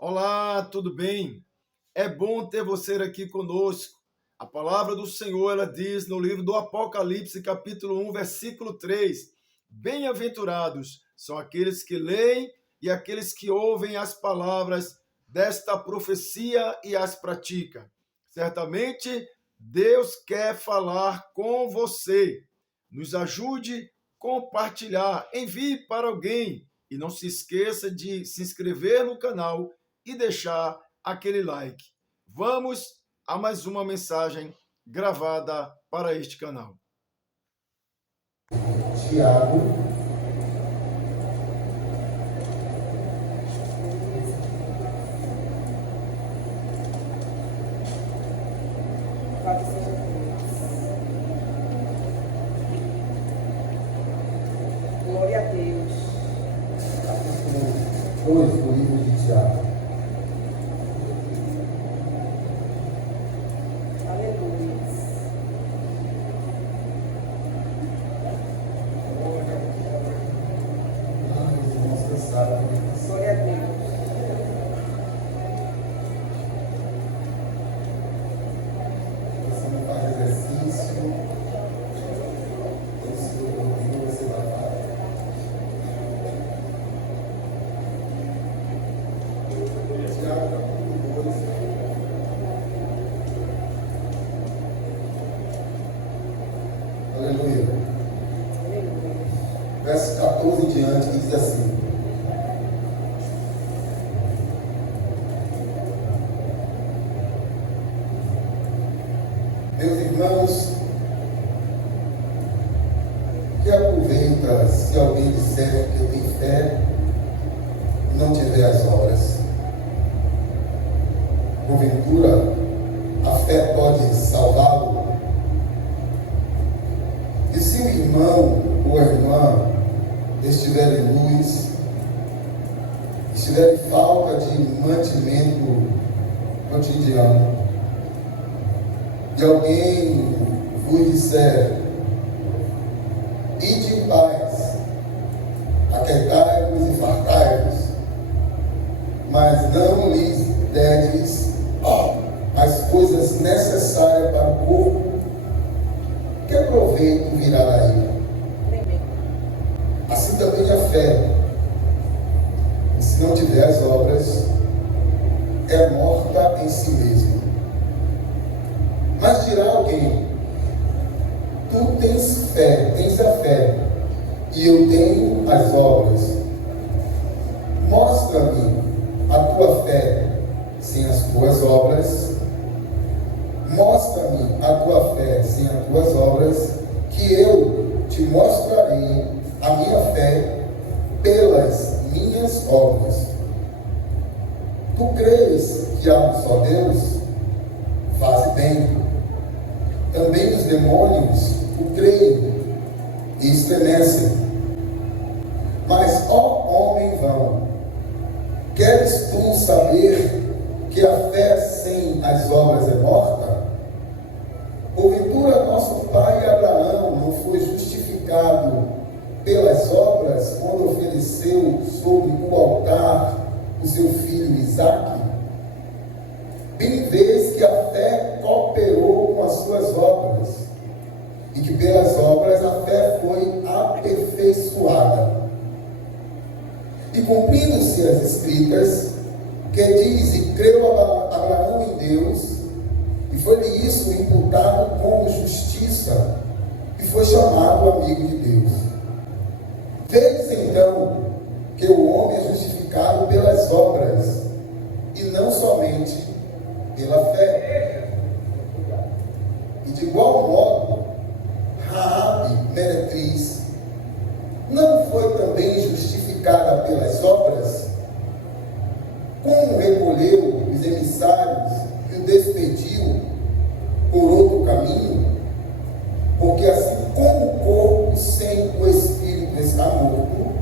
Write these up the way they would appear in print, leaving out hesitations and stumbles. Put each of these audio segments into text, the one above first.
Olá, tudo bem? É bom ter você aqui conosco. A palavra do Senhor, ela diz no livro do Apocalipse, capítulo 1, versículo 3: Bem-aventurados são aqueles que leem e aqueles que ouvem as palavras desta profecia e as praticam. Certamente, Deus quer falar com você. Nos ajude a compartilhar, envie para alguém e não se esqueça de se inscrever no canal e deixar aquele like. Vamos a mais uma mensagem gravada para este canal. Tiago, Glória a Deus. capítulo 2 do livro de Tiago. Aleluia. Os irmãos cansaram. Glória a Deus. Você não faz exercício, o seu domingo você vai fazer. Tiago, capítulo 2. Aleluia. Verso 14 em diante, que diz assim: Meus irmãos, que aproveita se alguém disser que tem fé e não tiver as obras? Porventura, a fé pode salvá-lo? E se o irmão ou a irmã estiver em luz, estiver em falta de mantimento cotidiano, e alguém vos disser: ide em paz, aquietai-vos e fartai-vos, mas não lhes dedes as coisas necessárias para o corpo, que proveito virá daí? Assim também a fé, se não tiver as obras, é morta em si mesma. Mas dirá alguém: tu tens fé, tens a fé, e eu tenho as obras. Mostra-me a tua fé sem as tuas obras. Mostra-me a tua fé sem as tuas obras, que eu te mostrarei a minha fé pelas minhas obras. Tu crês que há um só Deus? Faze bem. Também os demônios o creem e estremecem. Mas, ó homem vão, queres tu saber que a fé sem as obras é morta? Porventura nosso pai Abraão não foi justificado pelas obras quando ofereceu sobre o altar o seu filho Isaque? Bem vês que a fé cooperou com as suas obras, e que pelas obras a fé foi aperfeiçoada. E cumprindo-se as Escritas, que diz: e creu Abraão em Deus, e foi-lhe isso imputado como justiça, e foi chamado amigo de Deus. Vês então que o homem é justificado pelas obras, e não somente pela fé. E de igual modo, Raabe, meretriz, não foi também justificada pelas obras? Como recolheu os emissários e o despediu por outro caminho? Porque assim como o corpo sem o espírito está morto,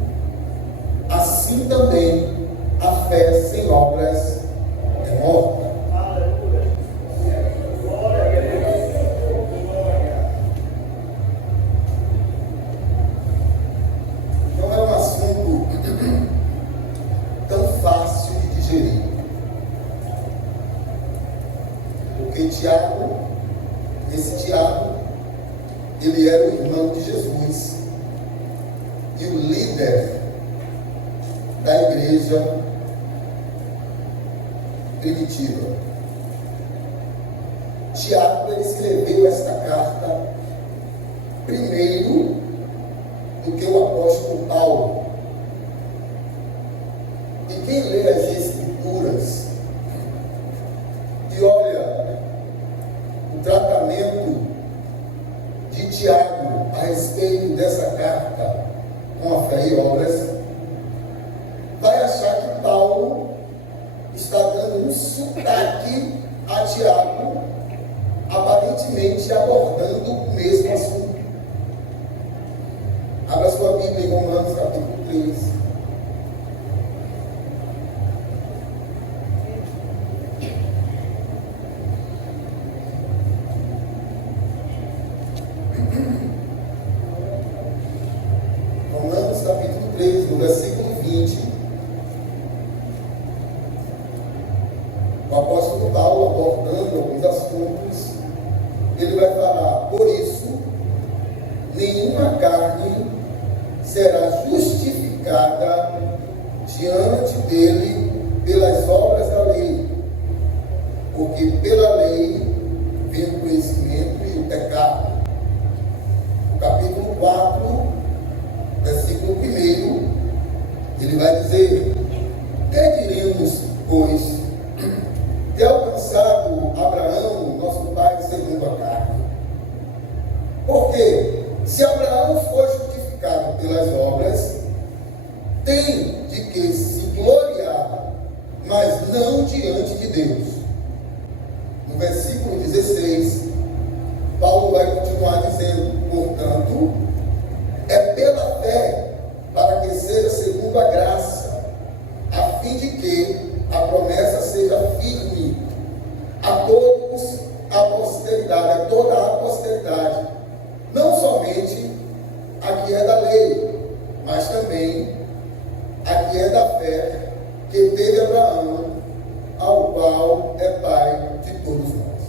assim também a fé sem obras é morta. Não é um assunto tão fácil de digerir. Tiago. Esse Tiago, ele era o irmão de Jesus e o líder da igreja primitiva. Tiago, ele escreveu esta carta primeiro do que o apóstolo Paulo. E quem lê as Escrituras e olha o tratamento de Tiago a respeito dessa carta com a fé e obras, vai achar que Paulo está dando um sotaque a Tiago, aparentemente abordando o mesmo assunto. Abra sua Bíblia em Romanos capítulo 3. Romanos capítulo 3, no versículo 20. O apóstolo Paulo, abordando alguns assuntos, ele vai falar: por isso, nenhuma carne será justificada diante dele pelas obras da lei, porque pela lei vem o conhecimento e o pecado. No capítulo 4, versículo 1, ele vai dizer: que diremos, pois, ter alcançado Abraão, nosso pai segundo a carne? Porque se Abraão foi justificado pelas obras, tem de que se gloriar, mas não diante de Deus. No versículo 16, Paulo vai continuar dizendo: portanto, é pela fé, para que seja segundo a graça, a fim de que a promessa seja firme a todos, a posteridade, a toda a posteridade, não somente a que é da lei, mas também a que é da fé que teve Abraão, ao qual é pai de todos nós.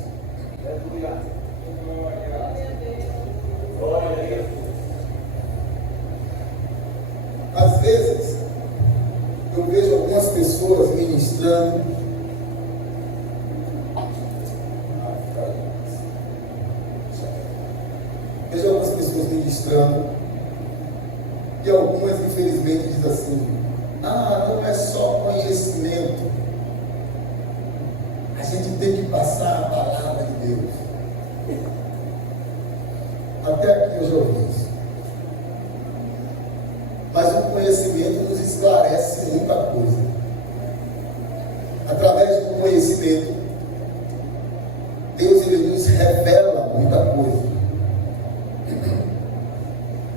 Glória a Deus. Às vezes, eu vejo algumas pessoas ministrando. Vejo algumas pessoas ministrando. E algumas, infelizmente, dizem assim: não é só conhecimento. A gente tem que passar a palavra de Deus. Até aqui eu já ouvi isso. Mas o conhecimento nos esclarece muita coisa. Através do conhecimento, Deus, ele nos revela muita coisa.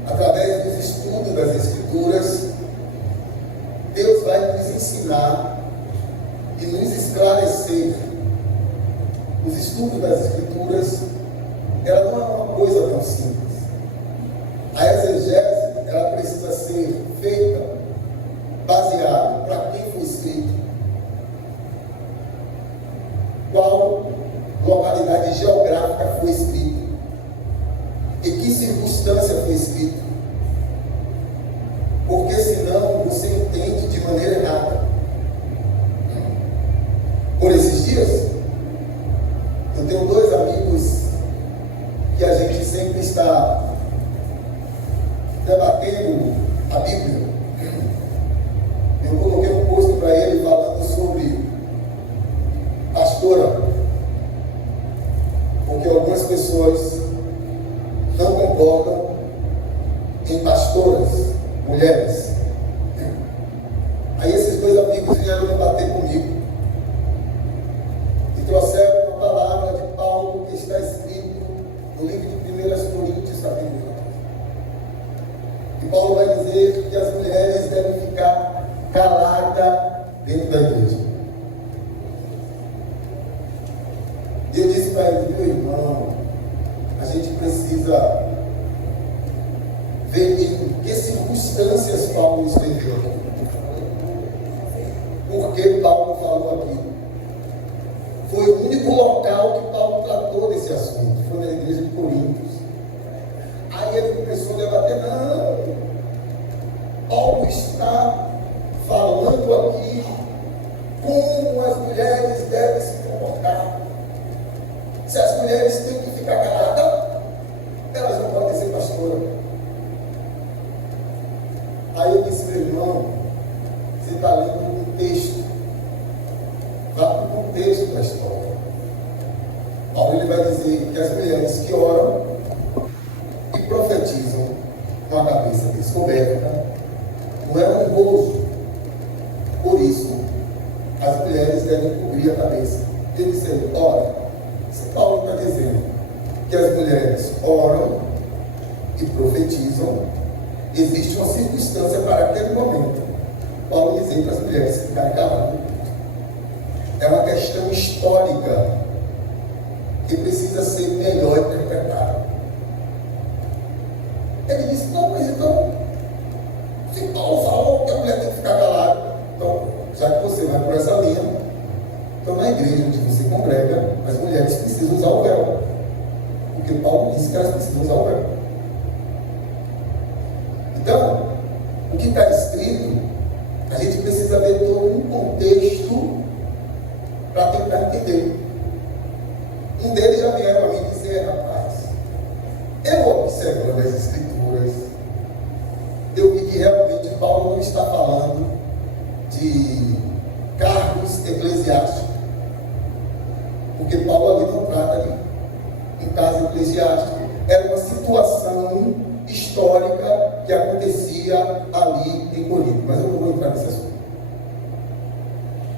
Através dos estudos das Escrituras, Deus vai nos ensinar e nos esclarecer. Os estudos das Escrituras, ela não é uma coisa tão simples. A exegese, ela precisa ser feita baseada para quem foi escrito, qual localidade geográfica foi escrito, e que circunstância foi escrito, porque senão você entende de maneira errada. Por esses dias, eu tenho dois amigos que a gente sempre está debatendo a Bíblia. Eu coloquei um post para ele falando sobre pastora, porque algumas pessoas não concordam em pastoras, mulheres. Aí esses dois amigos vieram debater comigo e trouxeram uma palavra de Paulo que está escrito no livro de 1 Coríntios, capítulo 9. E Paulo vai dizer que as mulheres devem ficar caladas dentro da igreja. E eu disse para ele: meu irmão, a gente precisa ver em que circunstâncias Paulo escreveu. Por que Paulo falou aquilo? Foi o único local que Paulo esse assunto, foi na igreja de Coríntios. Aí ele começou a debater, não, Paulo está falando aqui como as mulheres devem se comportar. Se as mulheres têm que ficar caladas, elas não podem ser pastora. Aí eu disse, meu irmão, você está lendo um texto. Vá para o contexto da história. Paulo ele vai dizer que as mulheres que oram e profetizam com a cabeça descoberta não é honroso. Por isso, as mulheres devem cobrir a cabeça. Ele disse, ora, se Paulo está dizendo que as mulheres oram e profetizam, existe uma circunstância para aquele momento. Paulo dizia para as mulheres ficarem caladas. É uma questão histórica que precisa ser melhor interpretada. Ele disse, não, mas então, se Paulo falou que a mulher tem que ficar calada, então, já que você vai por essa linha, então na igreja onde você congrega, as mulheres precisam usar o véu. Porque Paulo disse que elas precisam usar o véu. Então, o que está escrito, a gente precisa ver todo um contexto para tentar entender. Um deles já vieram a mim dizer, rapaz, eu observando as escrituras, eu vi que realmente Paulo não está falando de cargos eclesiásticos, porque Paulo ali não trata de caso eclesiástico, era uma situação histórica que acontecia ali em Corinto, mas eu não vou entrar nesse assunto.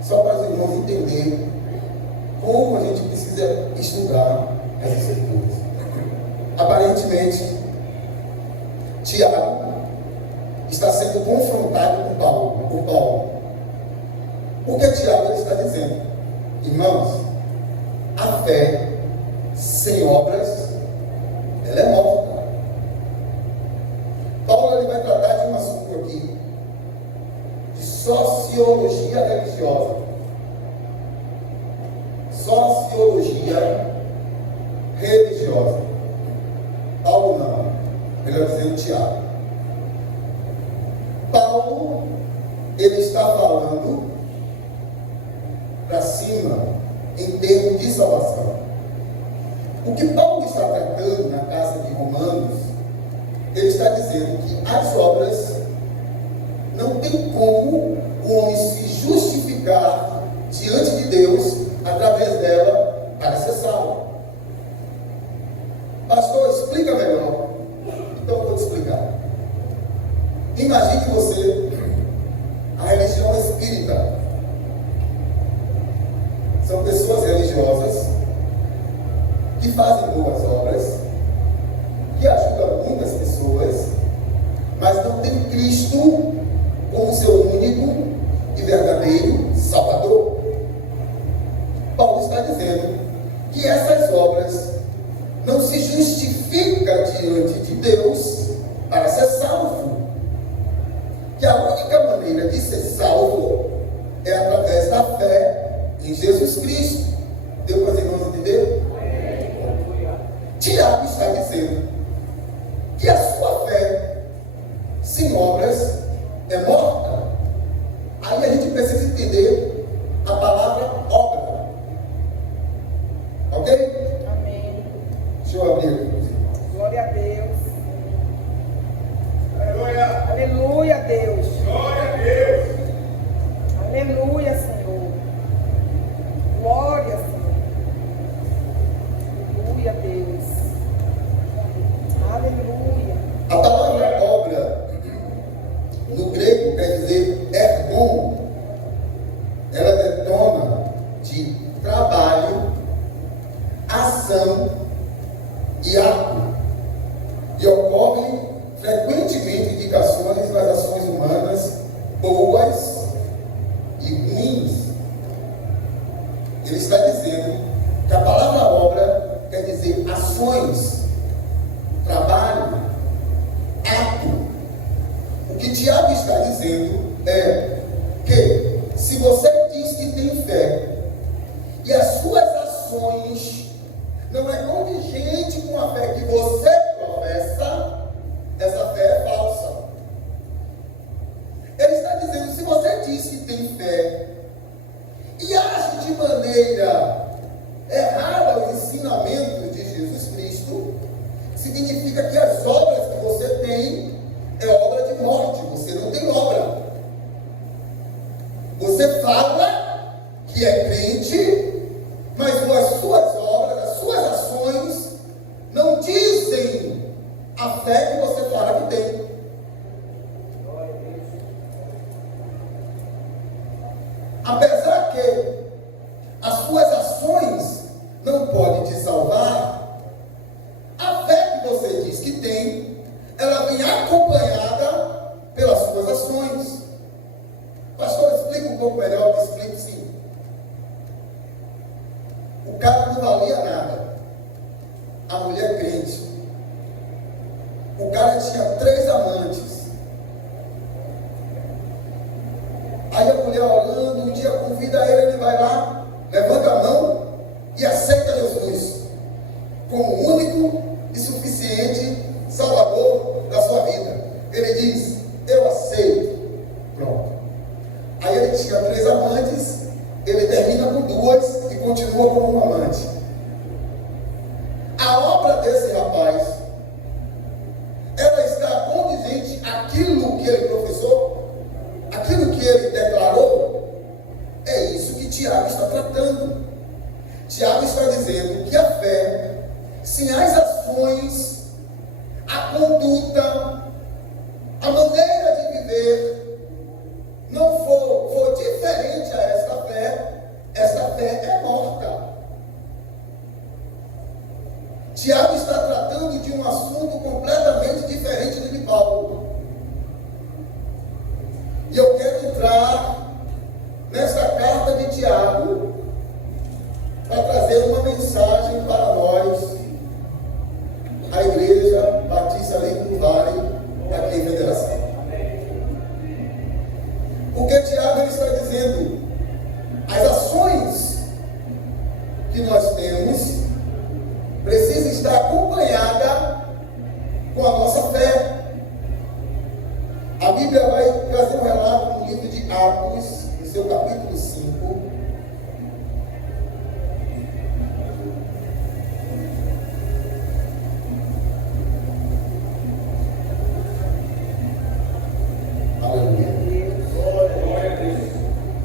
Só para os irmãos entenderem como a gente precisa estudar as escrituras. Aparentemente, Tiago está sendo confrontado por Paulo. O que Tiago está dizendo? Irmãos, a fé sem obras, ela é morta. Paulo ele vai tratar de um assunto aqui, de sociologia religiosa. Sociologia religiosa. Paulo não, melhor dizendo Tiago. Paulo, ele está falando para cima em termos de salvação. O que Paulo está tratando na carta de Romanos, ele está dizendo que as obras não tem como o homem se justificar diante de Deus através dela para ser salvo. Pastor, explica melhor. Então eu vou te explicar. Imagine você, a religião espírita. São pessoas religiosas que fazem boas obras, que ajudam muitas pessoas, mas não tem Cristo como seu único e verdadeiro Salvador. Paulo está dizendo que essas obras não se justificam diante de Deus para ser salvo. Que a única maneira de ser salvo é através da fé em Jesus Cristo. Deu para os irmãos entender? Tiago está dizendo que a sua fé sem obras é morta. Aí a gente precisa entender a palavra obra. Ok? Amém. Deixa eu abrir aqui. Glória a Deus. Aleluia. Aleluia, Deus. Glória a Deus. Aleluia, Senhor. Glória, Senhor. Aleluia, Deus. Aleluia. A palavra obra no grego quer dizer ergon. Ela detona de trabalho, ação e ato. E ocorre frequentemente indicações das ações humanas boas e ruins. Ele está dizendo que a palavra obra quer dizer ações, trabalho, ato. O que Tiago está dizendo é que se você diz que tem fé e as suas ações não é contingente com a fé que você professa, essa fé é falsa. Ele está dizendo, se você diz que tem fé e age de maneira errada os ensinamentos de Jesus Cristo, significa que as obras que você tem é obra de morte, você não tem obra. Você fala que é crente, mas as suas obras, as suas ações não dizem a fé que você fala que tem. Apesar que as suas ações não podem te salvar, a fé que você diz que tem, ela vem acompanhada pelas suas ações. Pastor, explica um pouco melhor, me explique sim. O cara não valia nada, a mulher crente. O cara tinha 3 amantes. Aí a mulher orando, um dia convida ele vai lá, levanta a mão e aceita Jesus como único e suficiente Salvador da sua vida. Ele diz, eu aceito. Pronto. Aí ele tinha 3 amantes, ele termina com 2 e continua como um amante. A obra desse rapaz, ela está condizente àquilo que ele professou, aquilo que ele declarou. É isso que Tiago está tratando. Tiago está dizendo que a fé, se as ações, a conduta, a maneira de viver não for diferente a essa fé é morta. Tiago está tratando de um assunto completamente diferente do de Paulo. E eu quero entrar nessa carta de Tiago para trazer uma mensagem para nós, a Igreja Batista Leme do Vale, aqui em Federação. Porque Tiago ele está dizendo, as ações que nós temos precisam estar acompanhadas com a nossa fé. A Bíblia vai trazer um relato no livro de Atos, no seu capítulo 5. Aleluia.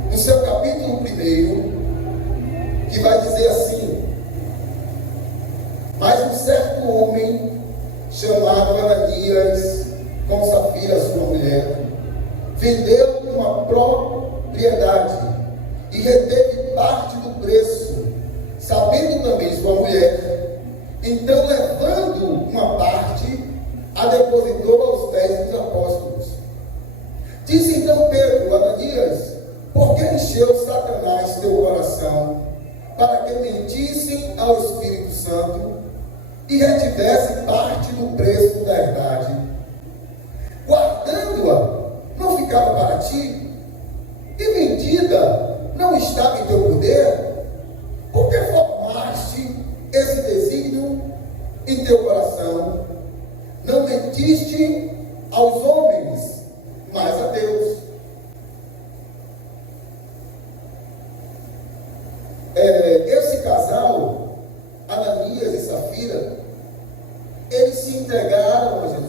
No seu capítulo 1, que vai dizer assim, mas um certo homem chamado Ananias, com Safira, sua mulher, vendeu uma propriedade e reteve parte do preço, sabendo também sua mulher. Então, levando uma parte, a depositou aos pés dos apóstolos. Disse então Pedro, Ananias, por que encheu Satanás teu coração, para que mentissem ao Espírito Santo e retivesse parte do preço da herdade? Guardando-a, não ficava para ti? E vendida, não estava em teu poder? Por que formaste esse desígnio em teu coração? Não mentiste aos homens, mas a Deus. Esse casal, Ananias e Safira, eles se entregaram a Jesus.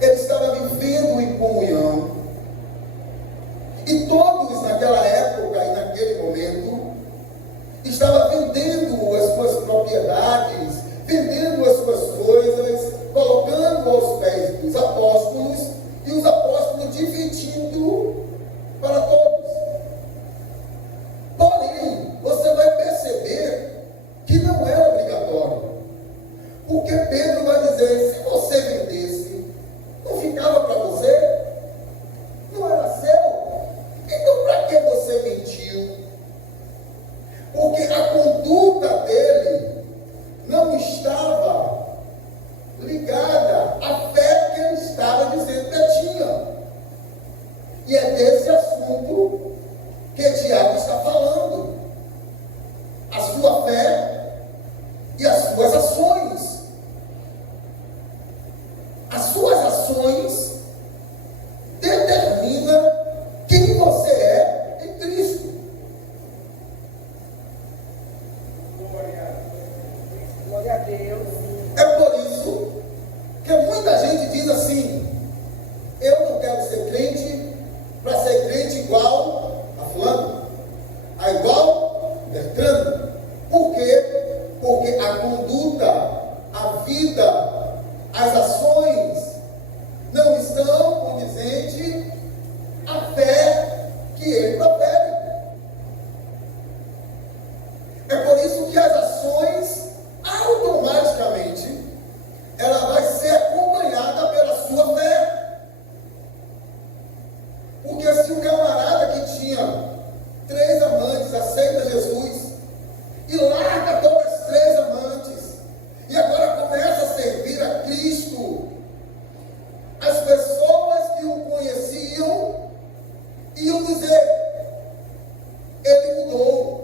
Eles estavam vivendo em comunhão. E todos naquela época e naquele momento estavam vendendo as suas propriedades, vendendo as suas coisas, colocando aos pés dos apóstolos e os apóstolos dividindo para todos. Porém, você vai perceber que não é obrigatório. Porque Pedro vai dizer, se você vendesse, não ficava para você? Não era seu? Então para que você mentiu? Porque a conduta dele não estava ligada à fé que ele estava dizendo que tinha. E é desse assunto que Tiago está falando. A sua fé a igual Bertrand. Por quê? Porque a conduta, a vida, as ações não estão condizentes à fé que ele profere. É por isso que as ações, automaticamente, ela vai ser acompanhada pela sua fé. Porque se o camarada que tinha 3 amantes aceita Jesus e larga todas as 3 amantes e agora começa a servir a Cristo, as pessoas que o conheciam iam dizer: ele mudou.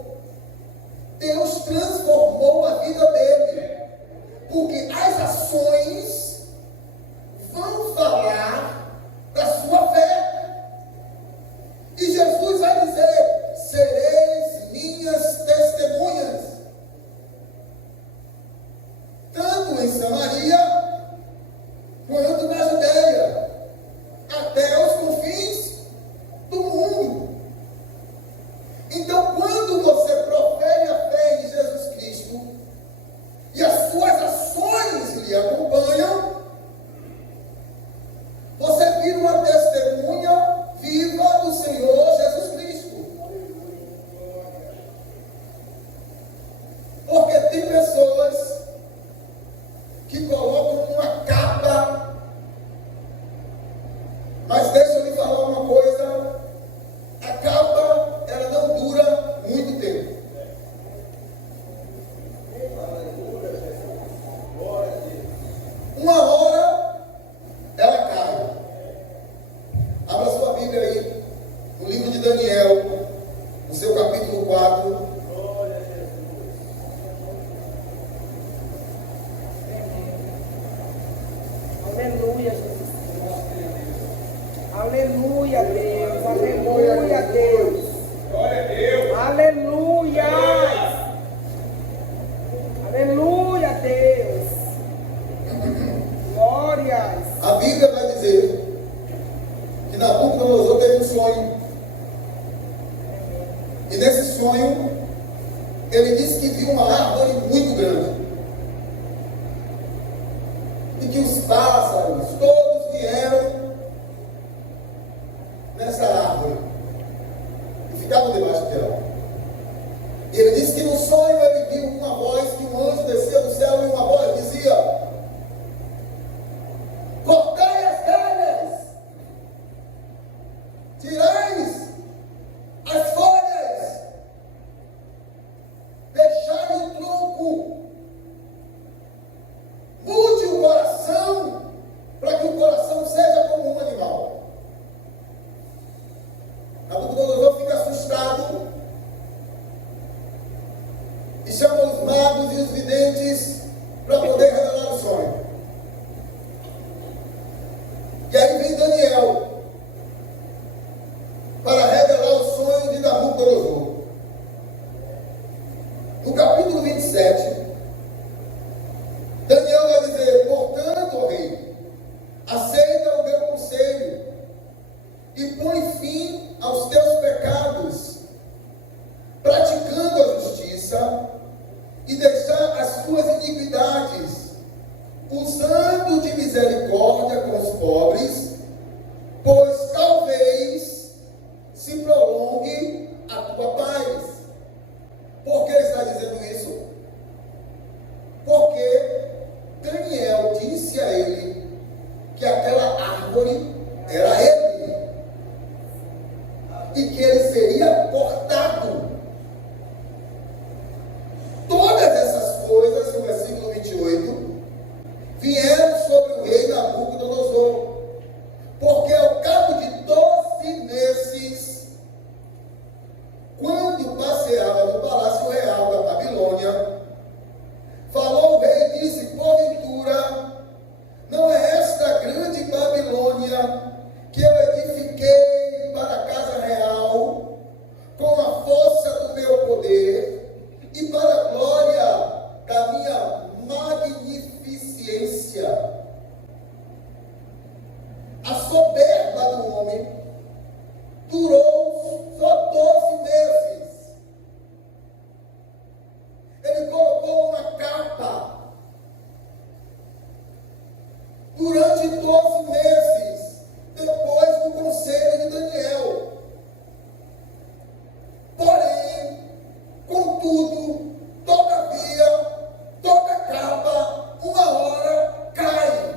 Deus transformou a vida dele, porque as ações vão falar da sua fé. E Jesus vai dizer: sereis minhas testemunhas, tanto em Samaria quanto na Judeia, até os confins do mundo. Então, quando você profere a fé em Jesus Cristo e as suas ações lhe acompanham, você vira uma testemunha viva do Senhor Jesus Cristo. Porque tem pessoas que colocam uma capa, mas deixa eu lhe falar uma coisa: a capa, ela não dura muito tempo. Uma hora ela cai. Abra sua Bíblia aí, no livro de Daniel, no seu capítulo 4. Aleluia, Jesus. Aleluia, Deus. Aleluia, Deus. Glória a Deus. Aleluia. Aleluia, Deus. Glórias. A Bíblia vai dizer que Nabucodonosor teve um sonho. E nesse sonho, ele disse que viu uma árvore muito grande. E que os pássaros todos vieram nessa árvore e ficavam debaixo dela. E ele disse que no sonho ele viu uma voz, que um anjo descia do céu e uma voz dizia: cortai as galhas, tirais as folhas, deixai o tronco, mude o coração, para que o coração seja como um animal. Nabucodonosor fica assustado e chama os magos e os videntes para poder revelar o sonho. E aí vem Daniel para revelar o sonho de Nabucodonosor. No capítulo 27, Daniel vai dizer: portanto, ó rei, aceita o meu conselho e põe fim aos teus pecados, praticando a justiça e deixar as tuas iniquidades, usando de misericórdia com os pobres, pois talvez se prolongue a tua paz. Por que ele está dizendo isso? Porque Daniel disse a ele que aquela árvore era ele e que ele seria cortado. Todas essas coisas, no versículo 28, vieram sobre o rei Nabucodonosor, porque ao cabo de 12 meses, quando passeava no palácio real da Babilônia, falou o rei e disse: porventura, não é esta a grande Babilônia que eu edifiquei para a casa real, com a força do meu poder e para a glória da minha magnificência? A soberba do homem durou só 12 meses, Contudo, todavia, toda capa, uma hora cai.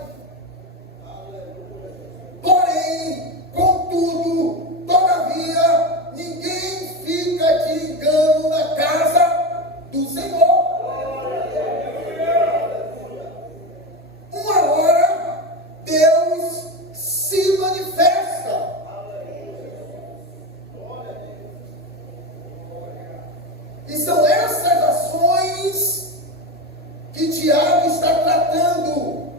Porém, contudo, todavia, ninguém fica de engano na casa do Senhor. Uma hora, Deus se manifesta. E são essas ações que Tiago está tratando.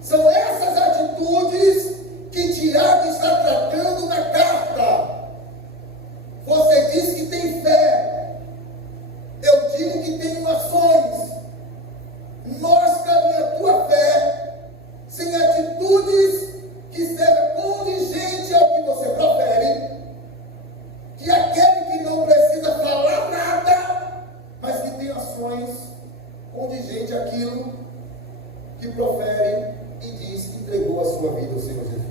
São essas atitudes que Tiago está tratando na carta. Você diz que tem fé. Eu digo que tenho ações. Mostra-me a tua fé sem atitudes que sejam contingentes ao que você profere. Que aquele que não precisa falar nada, mas que tem ações contingentes àquilo que profere e diz que entregou a sua vida ao Senhor Jesus.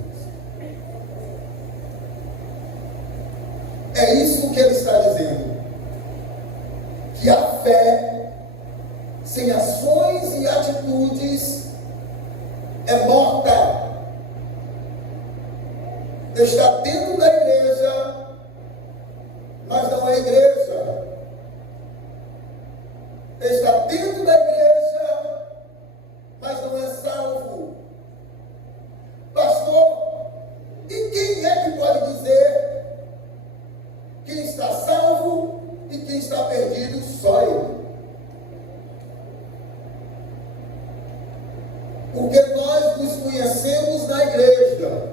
É isso que ele está dizendo. Que a fé, sem ações e atitudes, é morta. Está dentro da igreja, mas não é igreja. Está dentro da igreja, mas não é salvo. Pastor, e quem é que pode dizer quem está salvo e quem está perdido? Só ele. Porque nós nos conhecemos na igreja,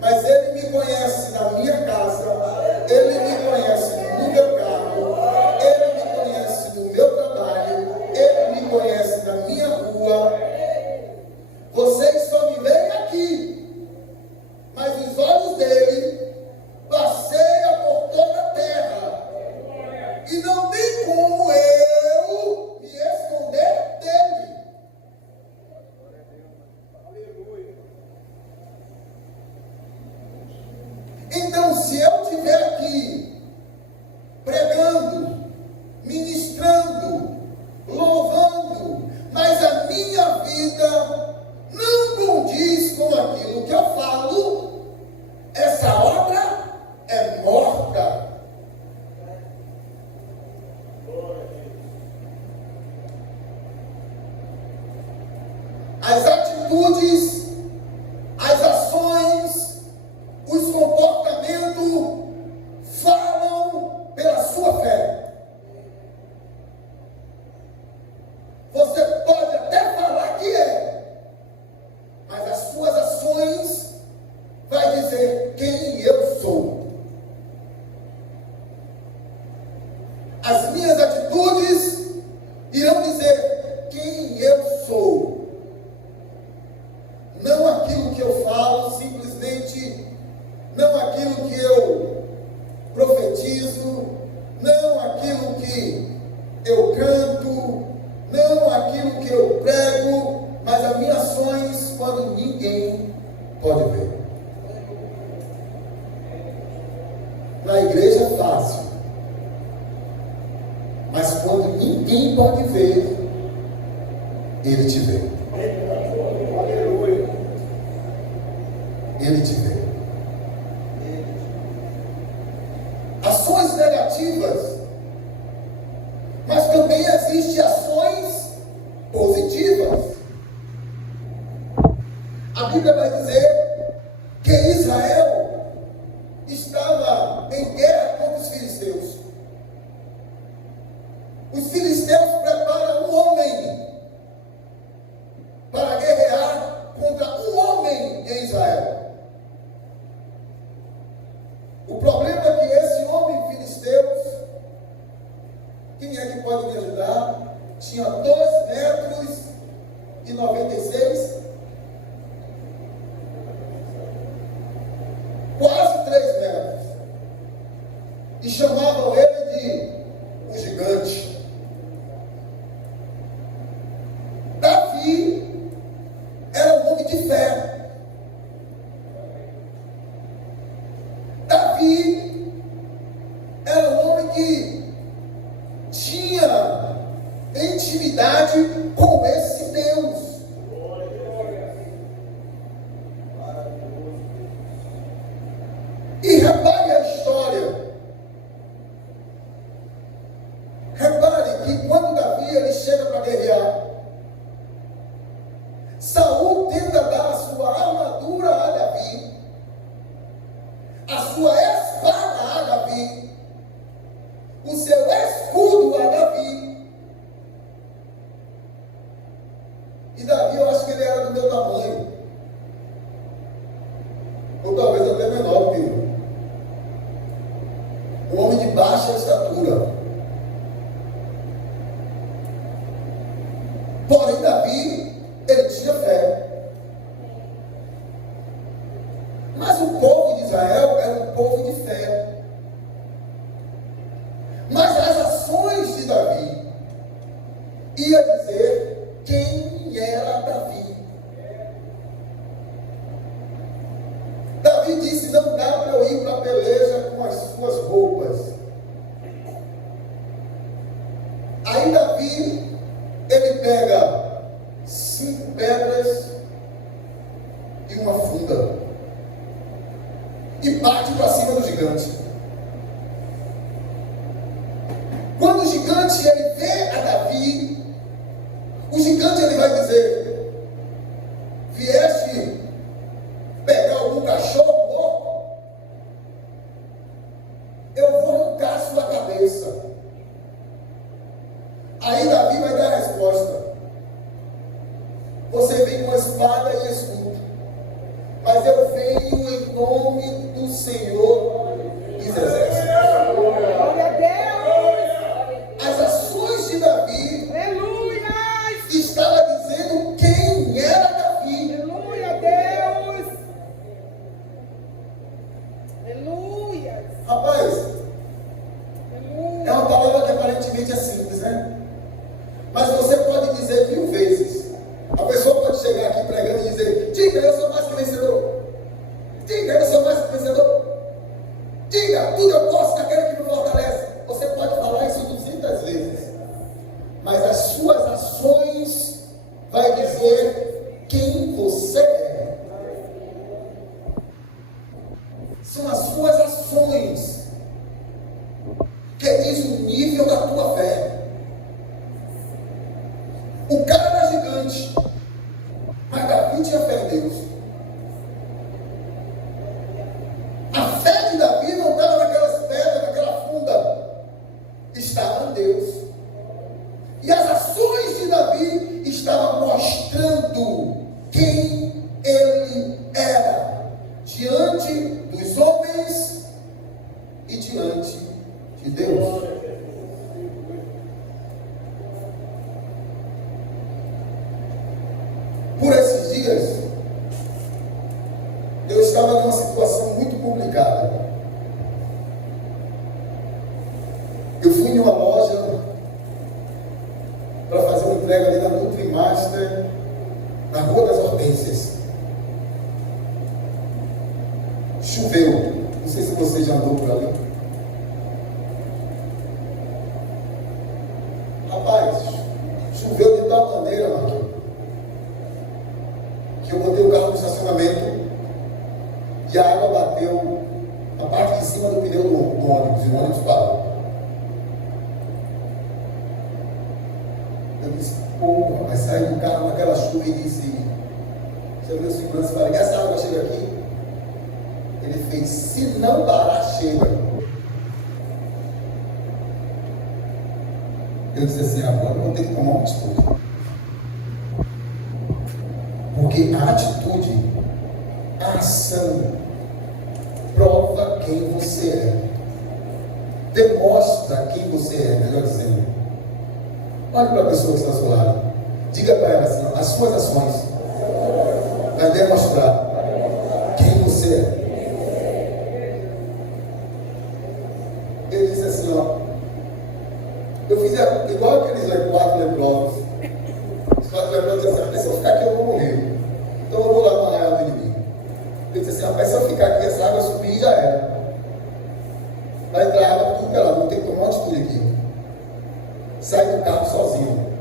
mas ele me conhece na minha casa, ele me conhece no meu carro, ele me conhece no meu trabalho, ele me conhece na minha rua. Vocês só me veem aqui, mas os olhos dele passeiam por toda a terra. E não tem como eu me esconder dele. Então, se eu estiver aqui pregando, ministrando, louvando, mas a minha vida não condiz com aquilo que eu falo, essa obra é morta. As atitudes, as ações, os comportamentos falam pela sua fé. Você pode até falar que é, mas as suas ações vai dizer quem eu sou. As minhas atitudes irão dizer quem eu sou. Não aquilo que eu falo, simplesmente, não aquilo que eu profetizo, não aquilo que eu canto, não aquilo que eu prego, mas as minhas ações quando ninguém pode ver. Na igreja é fácil, mas quando ninguém pode ver, ele te vê. Ele te vê. Ações negativas, mas também existem ações positivas. A Bíblia vai dizer que Israel estava em guerra contra os filisteus. Os filisteus preparam um homem para guerrear contra um homem em Israel. O problema é que esse homem filisteus, quem é que pode me ajudar? Tinha 2,96 m, quase 3 metros, e chamavam ele de o gigante. Davi era um homem de fé. Davi era um homem que intimidade com esse Deus. E repare a história. Repare que quando Davi ele chega para guerrear, Saul tenta dar a sua armadura a Davi, a sua espada a Davi, o seu escudo a Davi. E Davi, eu acho que ele era do meu tamanho, ou talvez até menor que eu. Um homem de baixa estatura. Porém, Davi, ele tinha fé. Mas o povo de Israel era um povo de fé. Mas as ações de Davi ia dizer quem era Davi. Davi disse: não dá para eu ir para a peleja com as suas roupas. Aí Davi, ele pega 5 pedras e uma funda e bate para cima do gigante. Quando o gigante ele vê a Davi, o gigante ele vai dizer: vieste pegar algum cachorro morto? Eu vou arrancar sua cabeça. Aí Davi vai dar a resposta: você vem com espada e escudo, mas eu venho em nome do Senhor dos Exércitos. Glória a Deus. As ações de Davi Aleluia. estavam dizendo quem era Davi. Aleluia a Deus. Aleluia. Rapaz, Aleluia. é uma palavra que aparentemente é simples, né? Mas você pode dizer 1000 vezes. A pessoa pode chegar aqui pregando e dizer: diga, eu sou mais que vencedor. Diga, eu sou mais que vencedor. Diga, tudo eu posso naquele que me fortalece. Você pode falar isso 200 vezes. Mas as suas ações vai dizer quem você é. São as suas ações que diz o nível da tua fé. O cara era gigante, mas Davi tinha fé em Deus. A fé de Davi não estava naquelas pedras, naquela funda, estava em Deus. E as ações de Davi estavam mostrando quem ele era diante dos homens e diante de Deus. Por esses dias, eu estava numa situação muito complicada. Eu fui em uma loja para fazer uma entrega ali na Nutrimaster, na Rua das Hortênsias. Choveu. Não sei se você já andou por ali. Rapaz, choveu de tal maneira, Marquinhos, que eu botei o carro no estacionamento e a água bateu na parte de cima do pneu do ônibus, e o ônibus parou. Eu disse: pô, rapaz, saí do carro naquela chuva e disse, você viu o segurança e falei: essa água chega aqui? Ele fez: se não parar, chega. Eu disse assim: agora eu vou ter que tomar uma atitude. Porque a atitude, a ação, prova quem você é. Demonstra quem você é, melhor dizendo. Olhe para a pessoa que está ao seu lado. Diga para ela assim: as suas ações vai demonstrar quem você é. Ele disse assim: ó, eu fiz igual aqueles 4 leprosos. Os 4 leprosos disseram assim: se eu ficar aqui eu vou morrer. Então eu vou lá no arraial do inimigo. Ele disse assim: rapaz, se eu ficar aqui, essa água subir já era. Vai entrar água tudo pela rua, tem que tomar uma atitude aqui. Sai do carro sozinho.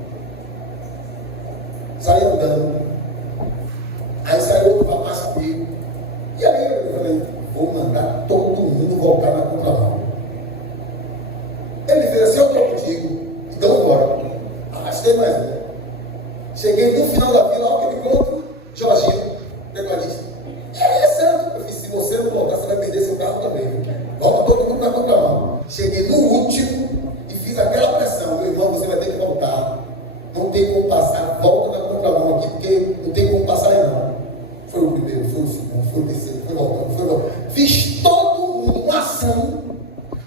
Arrastei mais um. Cheguei no final da fila, olha que me encontro, Jorginho, tecladista. É, Sandro. Eu disse, se você não voltar, você vai perder seu carro também. Volta todo mundo na contramão. Cheguei no último e fiz aquela pressão. Meu irmão, você vai ter que voltar. Não tem como passar, volta na contramão aqui, porque não tem como passar aí não. Foi o primeiro, foi o segundo, foi o terceiro, foi voltando. Fiz todo mundo uma ação,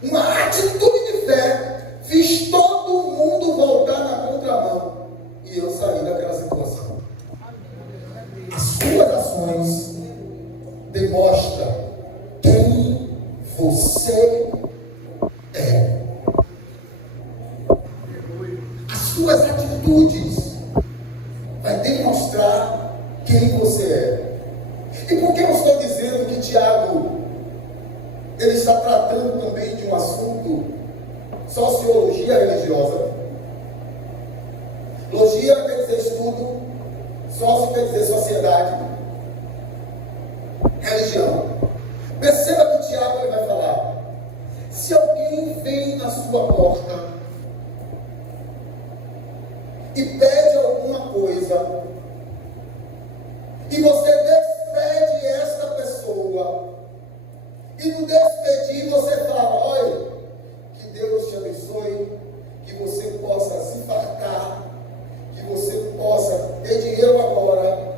uma atitude de fé, fiz todo mundo voltar na contramão. E eu saí daquela situação. As suas ações demonstram quem você é. As suas atitudes vai demonstrar quem você é. E por que eu estou dizendo que Tiago ele está tratando também de um assunto sociologia religiosa? Logia quer dizer estudo, sócio quer dizer sociedade, religião. Perceba que Tiago ele vai falar: se alguém vem na sua porta e pede alguma coisa, e você despede esta pessoa, e no despedir você fala: olha, que Deus te abençoe, que você possa se fartar, que você possa ter dinheiro agora,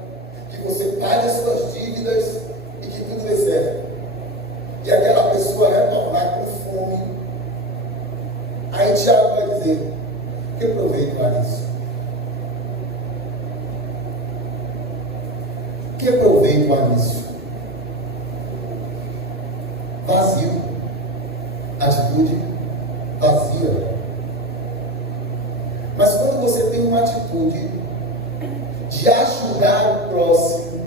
que você pague as suas dívidas e que tudo dê certo. E aquela pessoa retornar com fome. Aí Tiago vai dizer: que proveito há nisso? Que proveito há nisso? Vazio. Atitude vazia. Mas quando você tem uma atitude de ajudar o próximo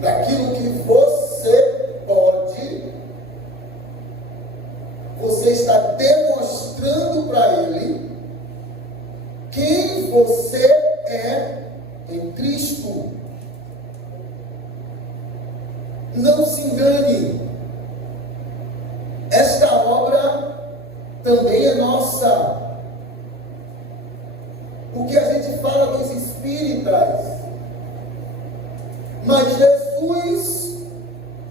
naquilo que você pode, você está demonstrando para ele quem você é em Cristo. Não se engane, esta obra também é nossa. O que a gente fala dos espíritas, mas Jesus,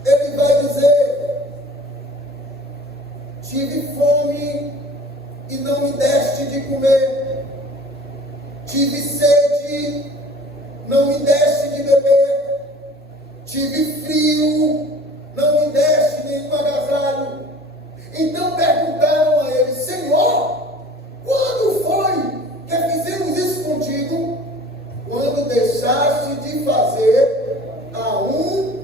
ele vai dizer: tive fome e não me deste de comer, tive sede, não me deste de beber, tive frio, não me deste nenhum agasalho. Então perguntaram a ele: Senhor, quando foi que fizemos isso contigo? Quando deixaste de fazer a um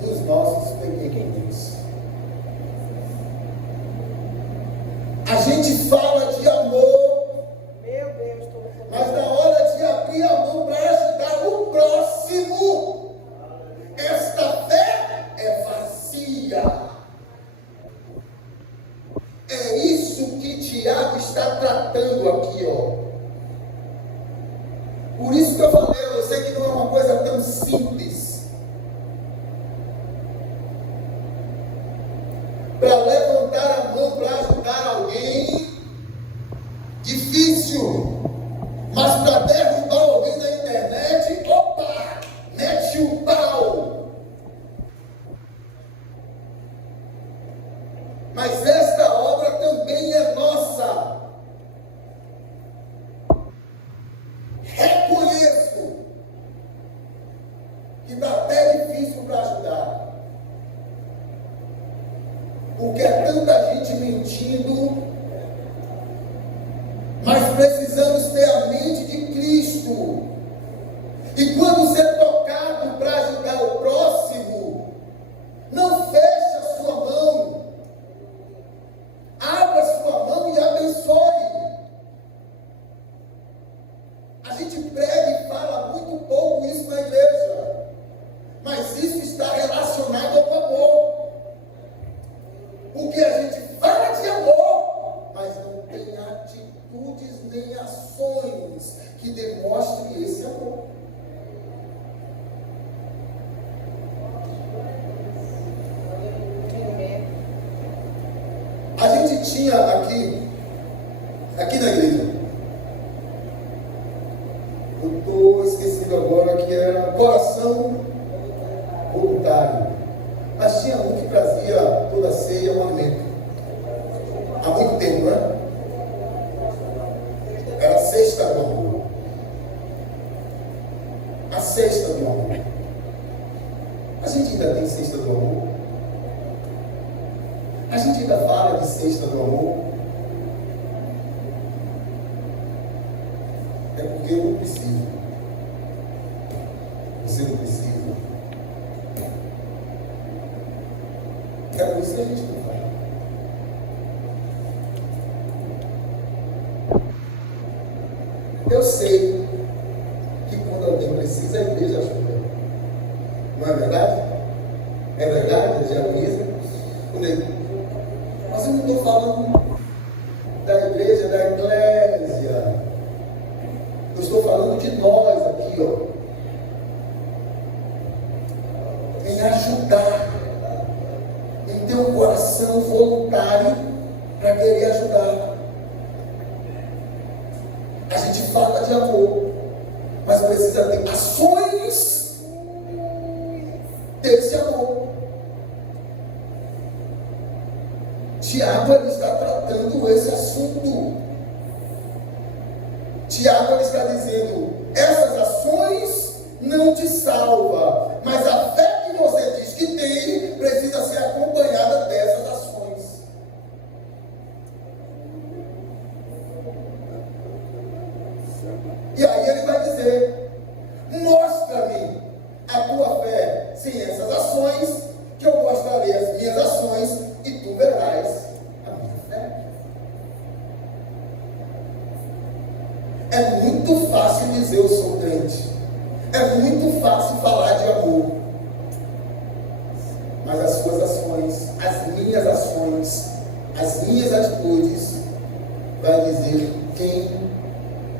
dos nossos pequeninos. A gente fala de amor, Meu Deus, mas na hora de abrir a mão para ajudar o próximo, esta fé é vazia. É isso que Tiago está tratando aqui, ó. Por isso que eu falei a você que não é uma coisa tão simples. Para levantar a mão para ajudar alguém, difícil. Mas para derrubar alguém na internet, opa, mete o pau. Mas esta obra também é nossa. Reconheço que está até difícil para ajudar. Porque é tanta gente mentindo. Mas precisamos ter a mente de Cristo. E quando ser tocado para ajudar o próximo, não feche a sua mão. Abra a sua mão e abençoe. A gente prega e fala muito pouco isso na igreja. Mas isso está relacionado ao amor. Porque a gente fala de amor, mas não tem atitudes nem ações que demonstrem esse amor. gente tinha aqui na igreja, eu estou esquecido agora, que era coração voluntário. Mas tinha um que trazia toda a ceia um alimento. Há muito tempo, né? Era a cesta do amor. A cesta do amor. A gente ainda tem cesta do amor? A gente ainda fala de cesta do amor? É porque eu não preciso. Você não precisa. É por isso que a gente não fala. Eu sei que quando alguém precisa, a igreja ajuda. Não é verdade? É verdade, Diagonisa? Mas eu não estou falando da igreja, da eclésia. Eu estou falando de nós aqui, ó. Em ajudar. Em ter um coração voluntário para querer ajudar. A gente fala de amor, mas precisa ter ações desse amor. Tiago ele está tratando esse assunto. Tiago ele está dizendo: essas ações não te salvam, mas a fé que você diz que tem precisa ser acompanhada dessas ações. E aí ele vai dizer: mostra-me a tua fé sem essas ações, que eu mostrarei as minhas ações e tu verás a minha fé. É muito fácil dizer eu sou crente. É muito fácil falar de amor. Mas as suas ações, as minhas atitudes, vai dizer quem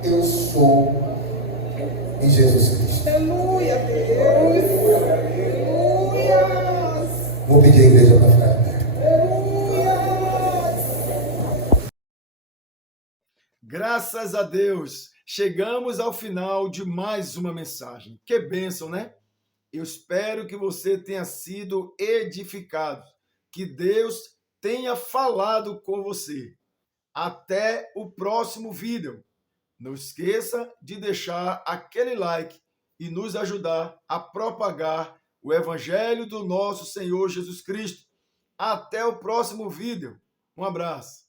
eu sou em Jesus Cristo. Aleluia, Deus. Aleluia. Vou pedir a igreja para ficar em pé. Aleluia. Graças a Deus, chegamos ao final de mais uma mensagem. Que bênção, né? Eu espero que você tenha sido edificado, que Deus tenha falado com você. Até o próximo vídeo. Não esqueça de deixar aquele like e nos ajudar a propagar o Evangelho do nosso Senhor Jesus Cristo. Até o próximo vídeo. Um abraço.